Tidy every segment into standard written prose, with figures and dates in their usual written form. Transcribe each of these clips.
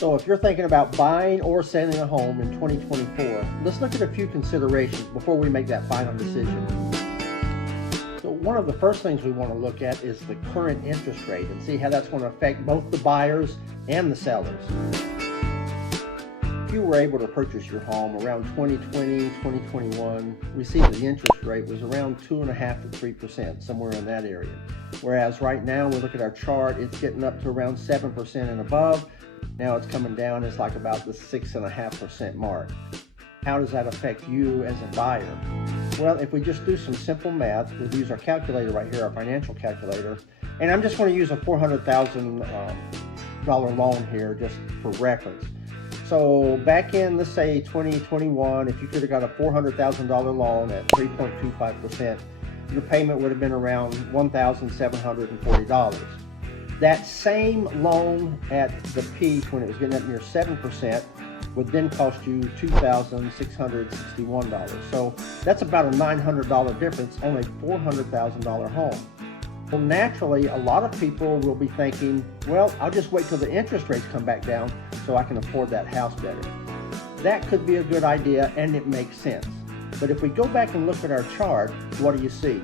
So if you're thinking about buying or selling a home in 2024, let's look at a few considerations before we make that final decision. So one of the first things we want to look at is the current interest rate and see how that's going to affect both the buyers and the sellers. If you were able to purchase your home around 2020, 2021, we see that the interest rate was around 2.5% to 3%, somewhere in that area. Whereas right now, we look at our chart, it's getting up to around 7% and above. Now it's coming down, it's like about the 6.5% mark. How does that affect you as a buyer? Well, if we just do some simple math, we'll use our calculator right here, our financial calculator, and I'm just going to use a $400,000 loan here just for reference. So back in, let's say 2021, if you could have got a $400,000 loan at 3.25%, your payment would have been around $1,740. That same loan at the peak, when it was getting up near 7%, would then cost you $2,661. So that's about a $900 difference on a $400,000 home. Well, naturally, a lot of people will be thinking, well, I'll just wait till the interest rates come back down so I can afford that house better. That could be a good idea, and it makes sense. But if we go back and look at our chart, what do you see?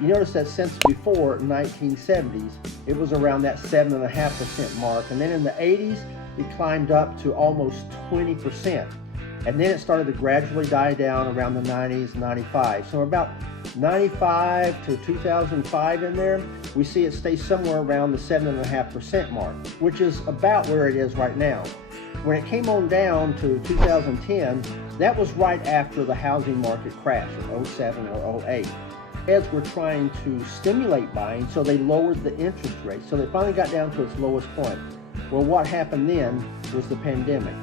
You notice that since before 1970s, it was around that 7.5% mark. And then in the 80s, it climbed up to almost 20%. And then it started to gradually die down around the 90s, 95. So about 95 to 2005 in there, we see it stay somewhere around the 7.5% mark, which is about where it is right now. When it came on down to 2010, that was right after the housing market crashed in 07 or 08. Feds were trying to stimulate buying, so they lowered the interest rate. So they finally got down to its lowest point. Well, what happened then was the pandemic.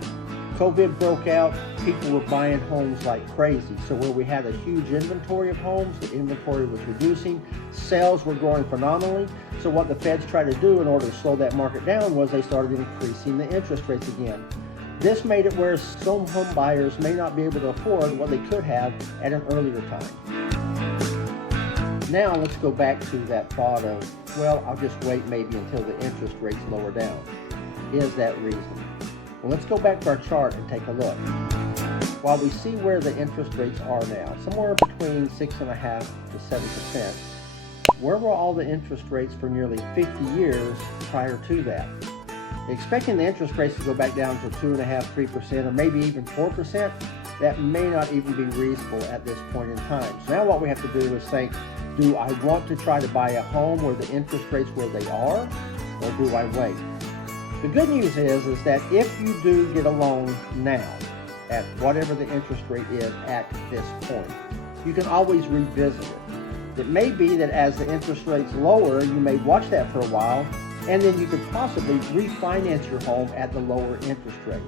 COVID broke out, people were buying homes like crazy. So where we had a huge inventory of homes, the inventory was reducing, sales were growing phenomenally. So what the feds tried to do in order to slow that market down was they started increasing the interest rates again. This made it where some home buyers may not be able to afford what they could have at an earlier time. Now let's go back to that thought of, well, I'll just wait maybe until the interest rates lower down. Is that reasonable? Well, let's go back to our chart and take a look. While we see where the interest rates are now, somewhere between 6.5% to 7%, where were all the interest rates for nearly 50 years prior to that? Expecting the interest rates to go back down to 2.5%, 3%, or maybe even 4%, that may not even be reasonable at this point in time. So now what we have to do is think, do I want to try to buy a home where the interest rates where they are, or do I wait? The good news is that if you do get a loan now at whatever the interest rate is at this point, you can always revisit it. It may be that as the interest rates lower, you may watch that for a while, and then you could possibly refinance your home at the lower interest rate.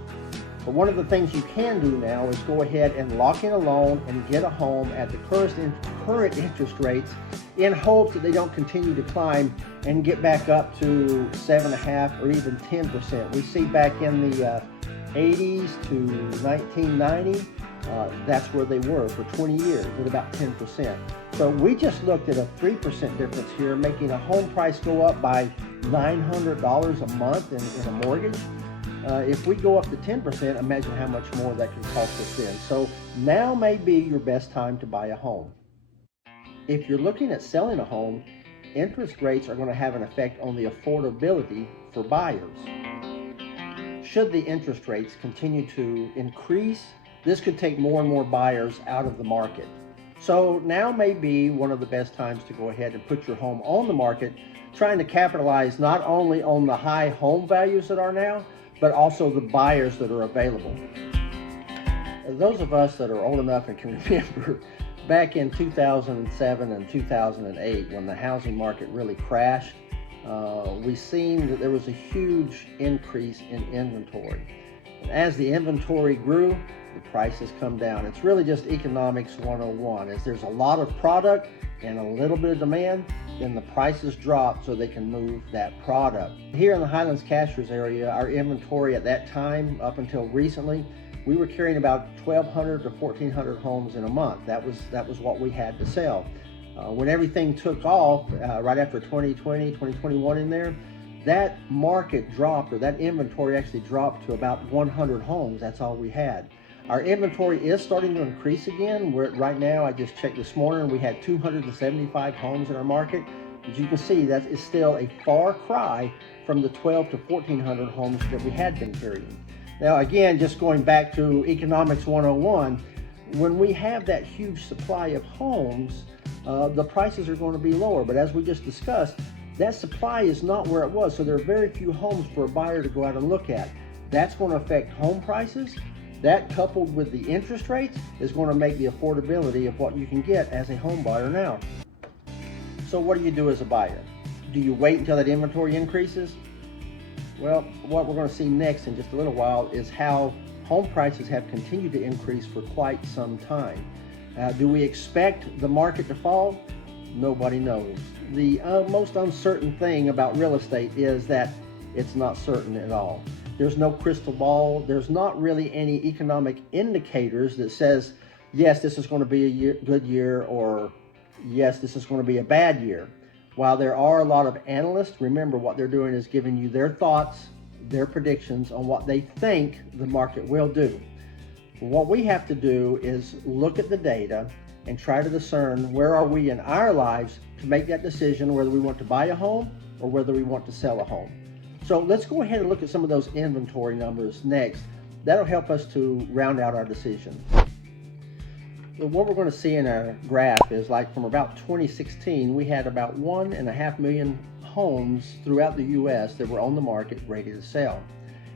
But one of the things you can do now is go ahead and lock in a loan and get a home at the current interest rates in hopes that they don't continue to climb and get back up to 7.5% or even 10%. We see back in the 80s to 1990, that's where they were for 20 years at about 10%. So we just looked at a 3% difference here, making a home price go up by $900 a month in a mortgage. If we go up to 10%, imagine how much more that can cost us then. So now may be your best time to buy a home. If you're looking at selling a home, interest rates are going to have an effect on the affordability for buyers. Should the interest rates continue to increase, this could take more and more buyers out of the market. So now may be one of the best times to go ahead and put your home on the market, trying to capitalize not only on the high home values that are now, but also the buyers that are available. Those of us that are old enough and can remember back in 2007 and 2008 when the housing market really crashed, we seen that there was a huge increase in inventory. And as the inventory grew, the prices come down. It's really just economics 101. As there's a lot of product and a little bit of demand, then the prices drop so they can move that product. Here in the Highlands Cashiers area, our inventory at that time, up until recently, we were carrying about 1,200 to 1,400 homes in a month. That was what we had to sell. When everything took off, right after 2020, 2021 in there, that market dropped, or that inventory actually dropped to about 100 homes. That's all we had. Our inventory is starting to increase again. Right now, I just checked this morning, we had 275 homes in our market. As you can see, that is still a far cry from the 12 to 1,400 homes that we had been carrying. Now again, just going back to Economics 101, when we have that huge supply of homes, the prices are going to be lower. But as we just discussed, that supply is not where it was, so there are very few homes for a buyer to go out and look at. That's going to affect home prices. That, coupled with the interest rates, is going to make the affordability of what you can get as a home buyer now. So what do you do as a buyer? Do you wait until that inventory increases? Well, what we're going to see next in just a little while is how home prices have continued to increase for quite some time. Do we expect the market to fall? Nobody knows. The most uncertain thing about real estate is that it's not certain at all. There's no crystal ball. There's not really any economic indicators that says, yes, this is going to be a good year, or yes, this is going to be a bad year. While there are a lot of analysts, remember what they're doing is giving you their thoughts, their predictions on what they think the market will do. What we have to do is look at the data and try to discern where are we in our lives to make that decision whether we want to buy a home or whether we want to sell a home. So let's go ahead and look at some of those inventory numbers next. That'll help us to round out our decision. So what we're going to see in our graph is, like, from about 2016, we had about 1.5 million homes throughout the U.S. that were on the market ready to sell.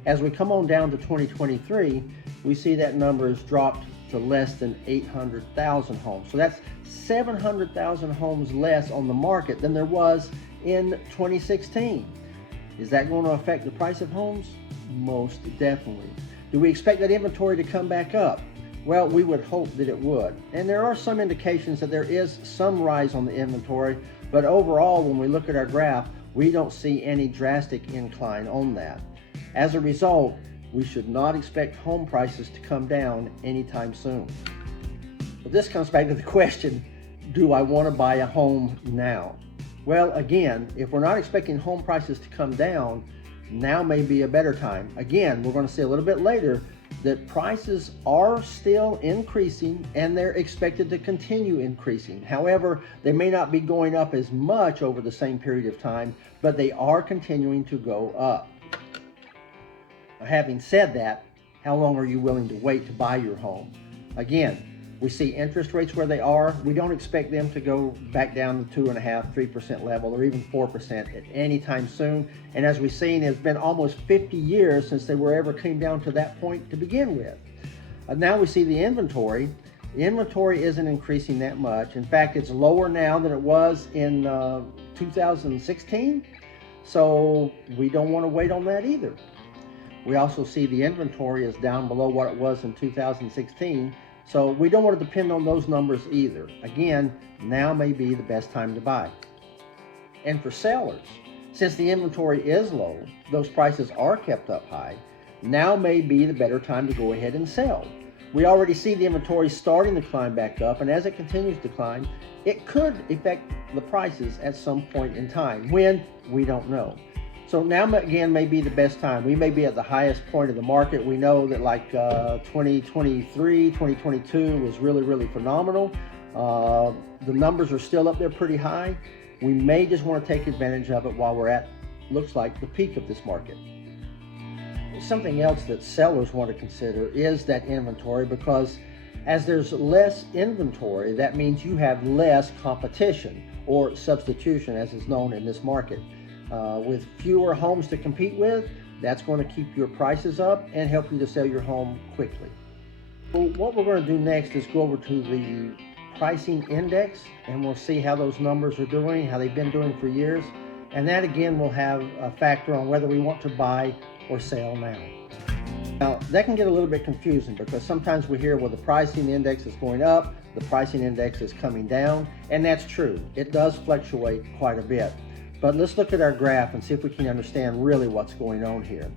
As we come on down to 2023, we see that number has dropped to less than 800,000 homes. So that's 700,000 homes less on the market than there was in 2016. Is that going to affect the price of homes? Most definitely. Do we expect that inventory to come back up? Well, we would hope that it would. And there are some indications that there is some rise on the inventory, but overall, when we look at our graph, we don't see any drastic incline on that. As a result, we should not expect home prices to come down anytime soon. But this comes back to the question, do I want to buy a home now? Well, again, if we're not expecting home prices to come down, now may be a better time. Again, we're going to see a little bit later that prices are still increasing and they're expected to continue increasing. However, they may not be going up as much over the same period of time, but they are continuing to go up. Now, having said that, how long are you willing to wait to buy your home? Again, we see interest rates where they are. We don't expect them to go back down to 2.5%, 3% level, or even 4% at any time soon. And as we've seen, it's been almost 50 years since they ever came down to that point to begin with. Now we see the inventory. The inventory isn't increasing that much. In fact, it's lower now than it was in 2016. So we don't want to wait on that either. We also see the inventory is down below what it was in 2016. So we don't want to depend on those numbers either. Again, now may be the best time to buy. And for sellers, since the inventory is low, those prices are kept up high, now may be the better time to go ahead and sell. We already see the inventory starting to climb back up, and as it continues to climb, it could affect the prices at some point in time. When? We don't know. So now again may be the best time. We may be at the highest point of the market. We know that 2023, 2022 was really phenomenal. The numbers are still up there pretty high. We may just want to take advantage of it while we're at, looks like, the peak of this market. Something else that sellers want to consider is that inventory, because as there's less inventory, that means you have less competition, or substitution as is known in this market. With fewer homes to compete with, that's going to keep your prices up and help you to sell your home quickly. So what we're going to do next is go over to the pricing index, and we'll see how those numbers are doing, how they've been doing for years. And that again will have a factor on whether we want to buy or sell now. Now, that can get a little bit confusing because sometimes we hear, well, the pricing index is going up, the pricing index is coming down, and that's true. It does fluctuate quite a bit. But let's look at our graph and see if we can understand really what's going on here.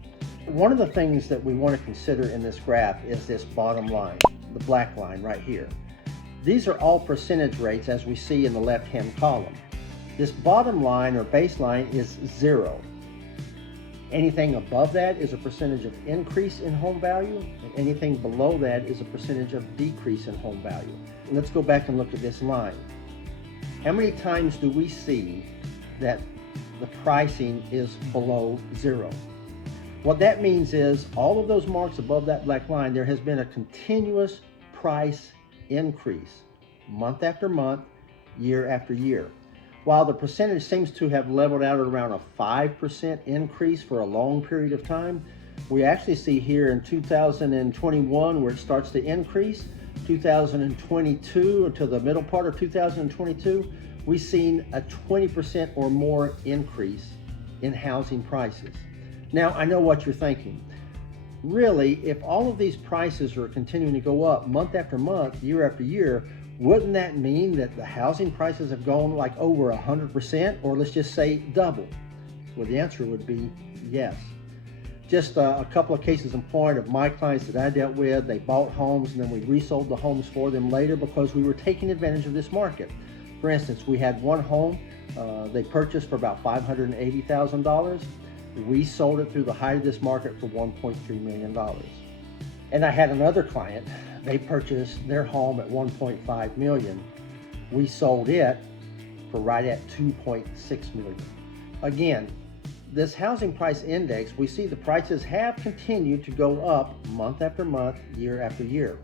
One of the things that we want to consider in this graph is this bottom line, the black line right here. These are all percentage rates as we see in the left-hand column. This bottom line or baseline is 0. Anything above that is a percentage of increase in home value, and anything below that is a percentage of decrease in home value. Let's go back and look at this line. How many times do we see that the pricing is below zero? What that means is all of those marks above that black line, there has been a continuous price increase month after month, year after year. While the percentage seems to have leveled out at around a 5% increase for a long period of time, we actually see here in 2021 where it starts to increase. 2022 until the middle part of 2022, we've seen a 20% or more increase in housing prices. Now, I know what you're thinking. Really, if all of these prices are continuing to go up month after month, year after year, wouldn't that mean that the housing prices have gone like over 100%, or let's just say double? Well, the answer would be yes. Just a couple of cases in point of my clients that I dealt with. They bought homes and then we resold the homes for them later because we were taking advantage of this market. For instance, we had one home they purchased for about $580,000. We sold it through the height of this market for $1.3 million. And I had another client, they purchased their home at $1.5 million. We sold it for right at $2.6 million. Again, this housing price index, we see the prices have continued to go up month after month, year after year.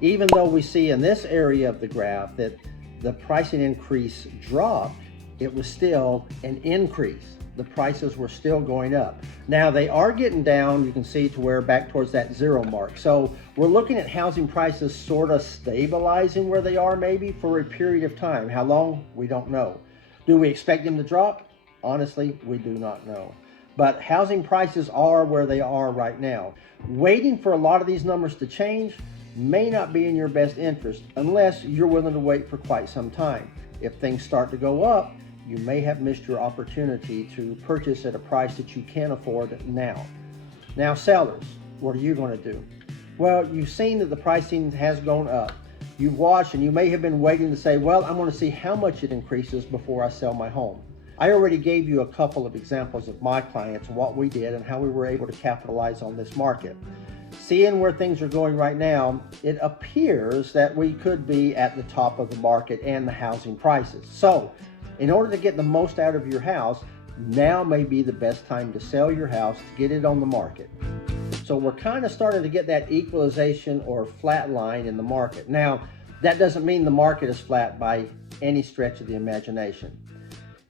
Even though we see in this area of the graph that the pricing increase dropped, it was still an increase. The prices were still going up. Now they are getting down, you can see, to where back towards that zero mark. So we're looking at housing prices sort of stabilizing where they are maybe for a period of time. How long? We don't know. Do we expect them to drop? Honestly, we do not know. But housing prices are where they are right now. Waiting for a lot of these numbers to change may not be in your best interest unless you're willing to wait for quite some time. If things start to go up, you may have missed your opportunity to purchase at a price that you can afford now. Now, sellers, what are you going to do? Well, you've seen that the pricing has gone up. You've watched and you may have been waiting to say, well, I'm going to see how much it increases before I sell my home. I already gave you a couple of examples of my clients and what we did and how we were able to capitalize on this market. Seeing where things are going right now, it appears that we could be at the top of the market and the housing prices. So, in order to get the most out of your house, now may be the best time to sell your house to get it on the market. So we're kind of starting to get that equalization or flat line in the market. Now, that doesn't mean the market is flat by any stretch of the imagination.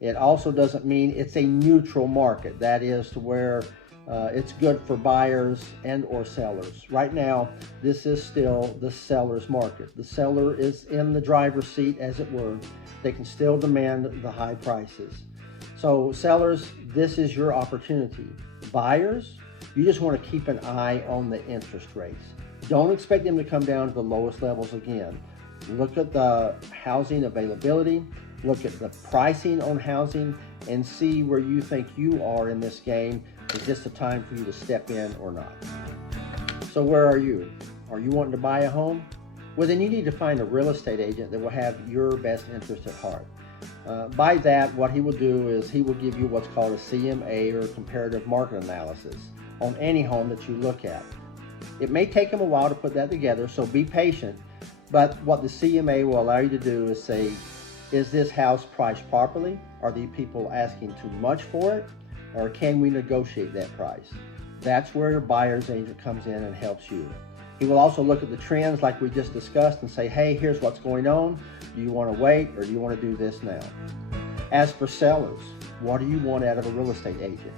It also doesn't mean it's a neutral market. That is to where it's good for buyers and or sellers. Right now, this is still the seller's market. The seller is in the driver's seat, as it were. They can still demand the high prices. So sellers, this is your opportunity. Buyers, you just want to keep an eye on the interest rates. Don't expect them to come down to the lowest levels again. Look at the housing availability, look at the pricing on housing, and see where you think you are in this game. Is this a time for you to step in or not? So where are you? Are you wanting to buy a home? Well, then you need to find a real estate agent that will have your best interest at heart. By that, what he will do is he will give you what's called a CMA, or comparative market analysis, on any home that you look at. It may take him a while to put that together, so be patient. But what the CMA will allow you to do is say, is this house priced properly? Are the people asking too much for it? Or can we negotiate that price? That's where your buyer's agent comes in and helps you. He will also look at the trends like we just discussed and say, hey, here's what's going on. Do you want to wait or do you want to do this now? As for sellers, what do you want out of a real estate agent?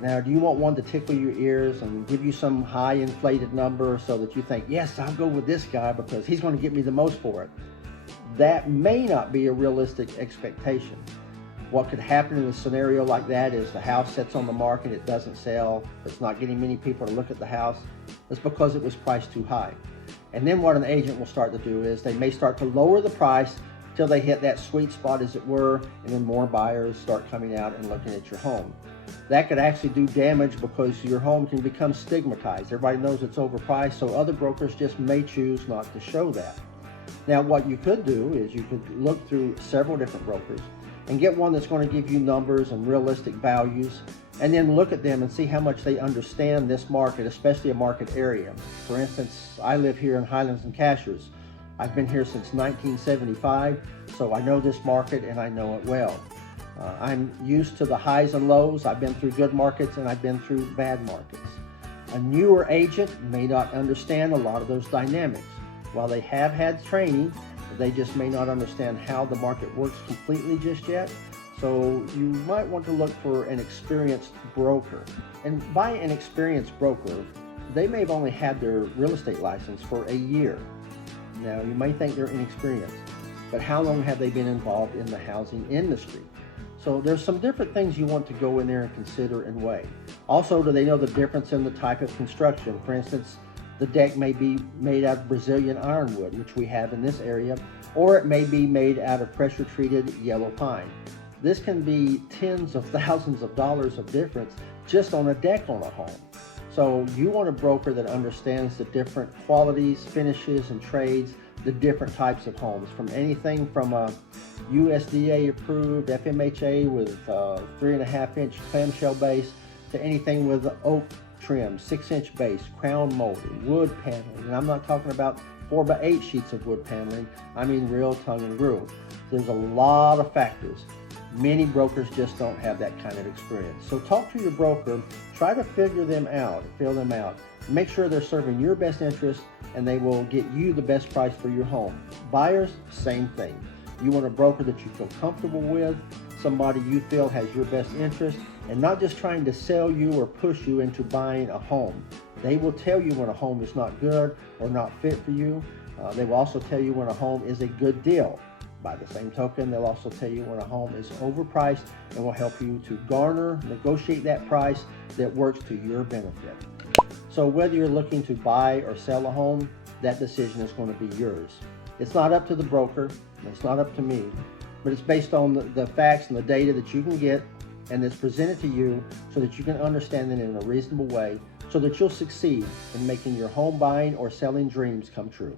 Now, do you want one to tickle your ears and give you some high inflated number so that you think, yes, I'll go with this guy because he's going to get me the most for it? That may not be a realistic expectation. What could happen in a scenario like that is the house sits on the market, it doesn't sell, it's not getting many people to look at the house. It's because it was priced too high. And then what an agent will start to do is they may start to lower the price till they hit that sweet spot, as it were, and then more buyers start coming out and looking at your home. That could actually do damage because your home can become stigmatized. Everybody knows it's overpriced, so other brokers just may choose not to show that. Now, what you could do is you could look through several different brokers and get one that's going to give you numbers and realistic values and then look at them and see how much they understand this market, especially a market area. For instance, I live here in Highlands and Cashiers. I've been here since 1975, so I know this market and I know it well. I'm used to the highs and lows. I've been through good markets and I've been through bad markets. A newer agent may not understand a lot of those dynamics. While they have had training, they just may not understand how the market works completely just yet. So you might want to look for an experienced broker. And by an experienced broker, they may have only had their real estate license for a year. Now, you may think they're inexperienced, but how long have they been involved in the housing industry? So there's some different things you want to go in there and consider and weigh. Also, do they know the difference in the type of construction? For instance, the deck may be made out of Brazilian ironwood, which we have in this area, or it may be made out of pressure-treated yellow pine. This can be tens of thousands of dollars of difference just on a deck on a home. So you want a broker that understands the different qualities, finishes, and trades, the different types of homes, from anything from a USDA approved FMHA with 3.5-inch clamshell base to anything with oak trim, 6-inch base, crown molding, wood paneling. And I'm not talking about 4x8 sheets of wood paneling. I mean real tongue and groove. There's a lot of factors. Many brokers just don't have that kind of experience. So talk to your broker, try to figure them out, fill them out. Make sure they're serving your best interest and they will get you the best price for your home. Buyers, same thing. You want a broker that you feel comfortable with, somebody you feel has your best interest, and not just trying to sell you or push you into buying a home. They will tell you when a home is not good or not fit for you. They will also tell you when a home is a good deal. By the same token, they'll also tell you when a home is overpriced and will help you to negotiate that price that works to your benefit. So whether you're looking to buy or sell a home, that decision is going to be yours. It's not up to the broker, it's not up to me, but it's based on the facts and the data that you can get and that's presented to you so that you can understand it in a reasonable way so that you'll succeed in making your home buying or selling dreams come true.